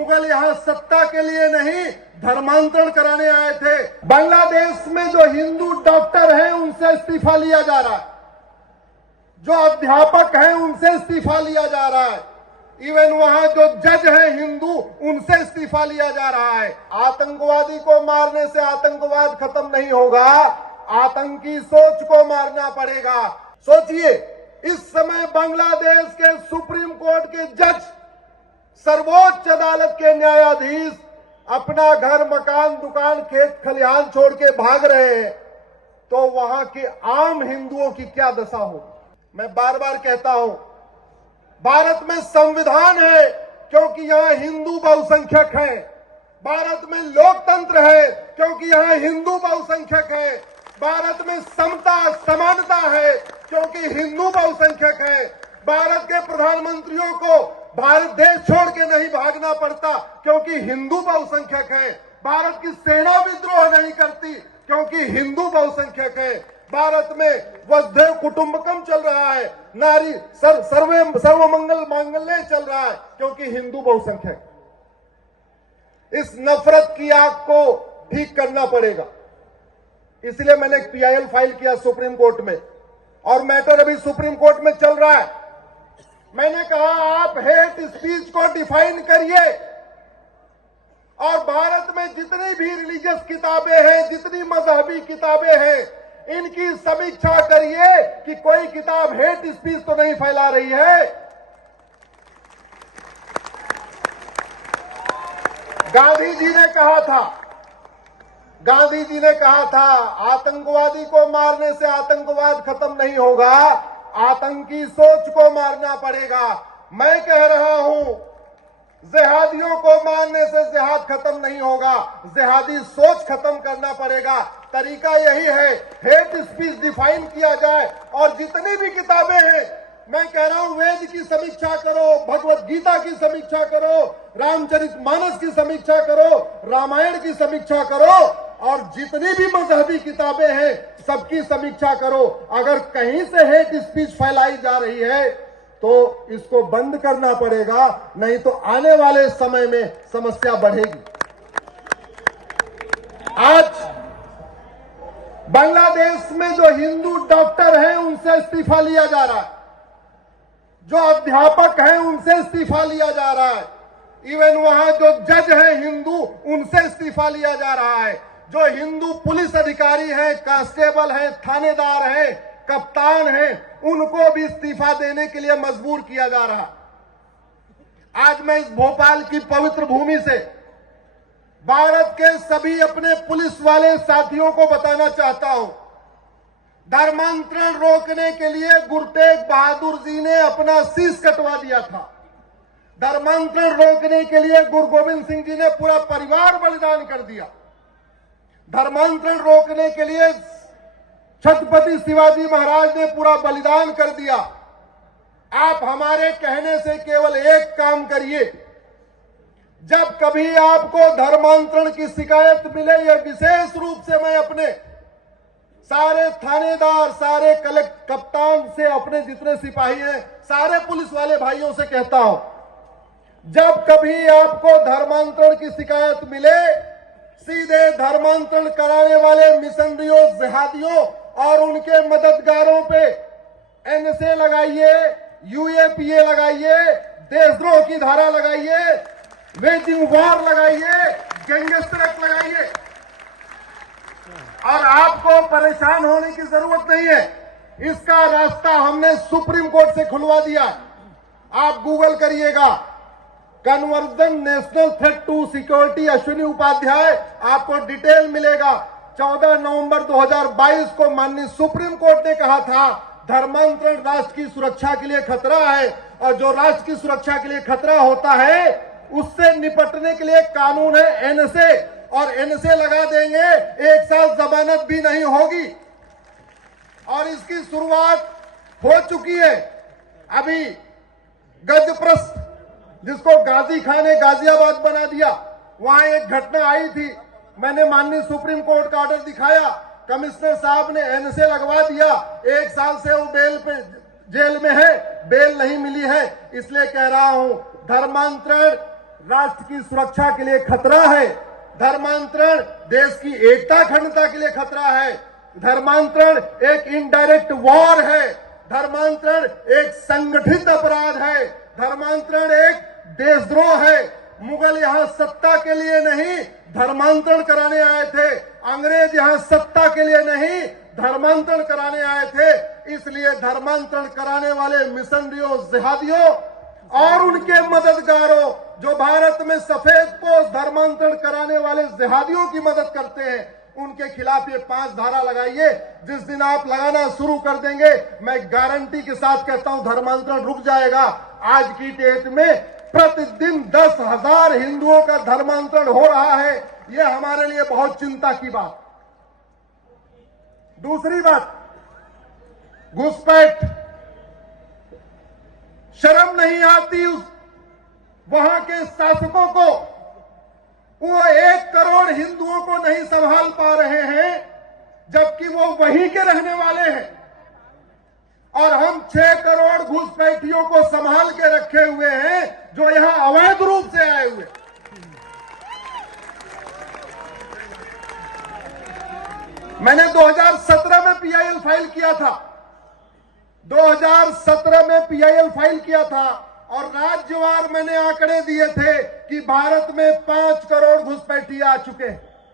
मुगल यहाँ सत्ता के लिए नहीं, धर्मांतरण कराने आए थे। बांग्लादेश में जो हिंदू डॉक्टर हैं उनसे इस्तीफा लिया जा रहा है, जो अध्यापक हैं उनसे इस्तीफा लिया जा रहा है, इवन वहां जो जज हैं हिंदू उनसे इस्तीफा लिया जा रहा है। आतंकवादी को मारने से आतंकवाद खत्म नहीं होगा, आतंकी सोच को मारना पड़ेगा। सोचिए, इस समय बांग्लादेश के सुप्रीम कोर्ट के जज, सर्वोच्च अदालत के न्यायाधीश अपना घर, मकान, दुकान, खेत खलिहान छोड़ के भाग रहे हैं, तो वहां के आम हिंदुओं की क्या दशा होगी। मैं बार बार कहता हूं, भारत में संविधान है क्योंकि यहां हिंदू बहुसंख्यक हैं, भारत में लोकतंत्र है क्योंकि यहां हिंदू बहुसंख्यक है, भारत में समता समानता है क्योंकि हिंदू बहुसंख्यक है, भारत के प्रधानमंत्रियों को भारत देश छोड़ के नहीं भागना पड़ता क्योंकि हिंदू बहुसंख्यक है, भारत की सेना विद्रोह नहीं करती क्योंकि हिंदू बहुसंख्यक है, भारत में वसुधैव कुटुंबकम चल रहा है, नारी सर्वमंगल मांगल्य चल रहा है क्योंकि हिंदू बहुसंख्यक। इस नफरत की आग को ठीक करना पड़ेगा, इसलिए मैंने एक PIL फाइल किया सुप्रीम कोर्ट में, और मैटर अभी सुप्रीम कोर्ट में चल रहा है। मैंने कहा आप हेट स्पीच को डिफाइन करिए, और भारत में जितनी भी रिलीजियस किताबें हैं, जितनी मजहबी किताबें हैं, इनकी समीक्षा करिए कि कोई किताब हेट स्पीच तो नहीं फैला रही है। गांधी जी ने कहा था आतंकवादी को मारने से आतंकवाद खत्म नहीं होगा, आतंकी सोच को मारना पड़ेगा। मैं कह रहा हूं, जिहादियों को मारने से जिहाद खत्म नहीं होगा, जिहादी सोच खत्म करना पड़ेगा। तरीका यही है, हेट स्पीच डिफाइन किया जाए, और जितनी भी किताबें हैं, मैं कह रहा हूं वेद की समीक्षा करो, भगवत गीता की समीक्षा करो, रामचरितमानस की समीक्षा करो, रामायण की समीक्षा करो, और जितनी भी मजहबी किताबें हैं सबकी समीक्षा करो। अगर कहीं से हेट स्पीच फैलाई जा रही है तो इसको बंद करना पड़ेगा, नहीं तो आने वाले समय में समस्या बढ़ेगी। आज बांग्लादेश में जो हिंदू डॉक्टर हैं उनसे इस्तीफा लिया जा रहा है, जो अध्यापक हैं उनसे इस्तीफा लिया जा रहा है, इवन वहां जो जज हैं हिंदू उनसे इस्तीफा लिया जा रहा है, जो हिंदू पुलिस अधिकारी हैं, कांस्टेबल हैं, थानेदार हैं, कप्तान हैं, उनको भी इस्तीफा देने के लिए मजबूर किया जा रहा है। आज मैं इस भोपाल की पवित्र भूमि से भारत के सभी अपने पुलिस वाले साथियों को बताना चाहता हूं, धर्मांतरण रोकने के लिए गुरु तेग बहादुर जी ने अपना शीश कटवा दिया था। धर्मांतरण रोकने के लिए गुरु गोविंद सिंह जी ने पूरा परिवार बलिदान कर दिया। धर्मांतरण रोकने के लिए छत्रपति शिवाजी महाराज ने पूरा बलिदान कर दिया। आप हमारे कहने से केवल एक काम करिए, जब कभी आपको धर्मांतरण की शिकायत मिले, यह विशेष रूप से मैं अपने सारे थानेदार, सारे कप्तान से, अपने जितने सिपाही हैं, सारे पुलिस वाले भाइयों से कहता हूं, जब कभी आपको धर्मांतरण की शिकायत मिले, सीधे धर्मांतरण कराने वाले मिशनरियों, जिहादियों और उनके मददगारों पे NSA लगाइए, UAPA लगाइए, देशद्रोह की धारा लगाइए, वेजिंग वॉर लगाइए, गैंगस्टर एक्ट लगाइए, और आपको परेशान होने की जरूरत नहीं है। इसका रास्ता हमने सुप्रीम कोर्ट से खुलवा दिया। आप गूगल करिएगा, conversion national threat to security Ashwini Upadhyay, आपको डिटेल मिलेगा। 14 नवंबर 2022 को माननीय सुप्रीम कोर्ट ने कहा था धर्मांतरण राष्ट्र की सुरक्षा के लिए खतरा है, और जो राष्ट्र की सुरक्षा के लिए खतरा होता है उससे निपटने के लिए कानून है NSA, और NSA लगा देंगे, 1 साल जमानत भी नहीं होगी। और इसकी शुरुआत हो चुकी है। अभी गजप्रस्थ, जिसको गाजी खान ने गाजियाबाद बना दिया, वहां एक घटना आई थी, मैंने माननीय सुप्रीम कोर्ट का ऑर्डर दिखाया, कमिश्नर साहब ने NSA लगवा दिया, 1 साल से वो जेल में है, बेल नहीं मिली है। इसलिए कह रहा हूं, धर्मांतरण राष्ट्र की सुरक्षा के लिए खतरा है। धर्मांतरण देश की एकता अखंडता के लिए खतरा है। धर्मांतरण एक इनडायरेक्ट वॉर है। धर्मांतरण एक संगठित अपराध है। धर्मांतरण एक देशद्रोह है। मुगल यहां सत्ता के लिए नहीं धर्मांतरण कराने आए थे। अंग्रेज यहां सत्ता के लिए नहीं धर्मांतरण कराने आए थे। इसलिए धर्मांतरण कराने वाले मिशनरियों, जिहादियों और उनके मददगारों जो भारत में सफेद पोश धर्मांतरण कराने वाले जिहादियों की मदद करते हैं, उनके खिलाफ ये 5 धारा लगाइए। जिस दिन आप लगाना शुरू कर देंगे, मैं गारंटी के साथ कहता हूं धर्मांतरण रुक जाएगा। आज की डेट में प्रतिदिन 10,000 हिंदुओं का धर्मांतरण हो रहा है। यह हमारे लिए बहुत चिंता की बात। दूसरी बात, घुसपैठ। शर्म नहीं आती उस वहां के शासकों को। वो 1 करोड़ हिंदुओं को नहीं संभाल पा रहे हैं, जबकि वो वहीं के रहने वाले हैं। और हम 6 करोड़ घुसपैठियों को संभाल के रखे हुए हैं, जो यहां अवैध रूप से आए हुए। मैंने 2017 में पीआईएल फाइल किया था। 2017 में पीआईएल फाइल किया था और राज्यवार मैंने आंकड़े दिए थे कि भारत में 5 करोड़ घुसपैठी आ चुके हैं।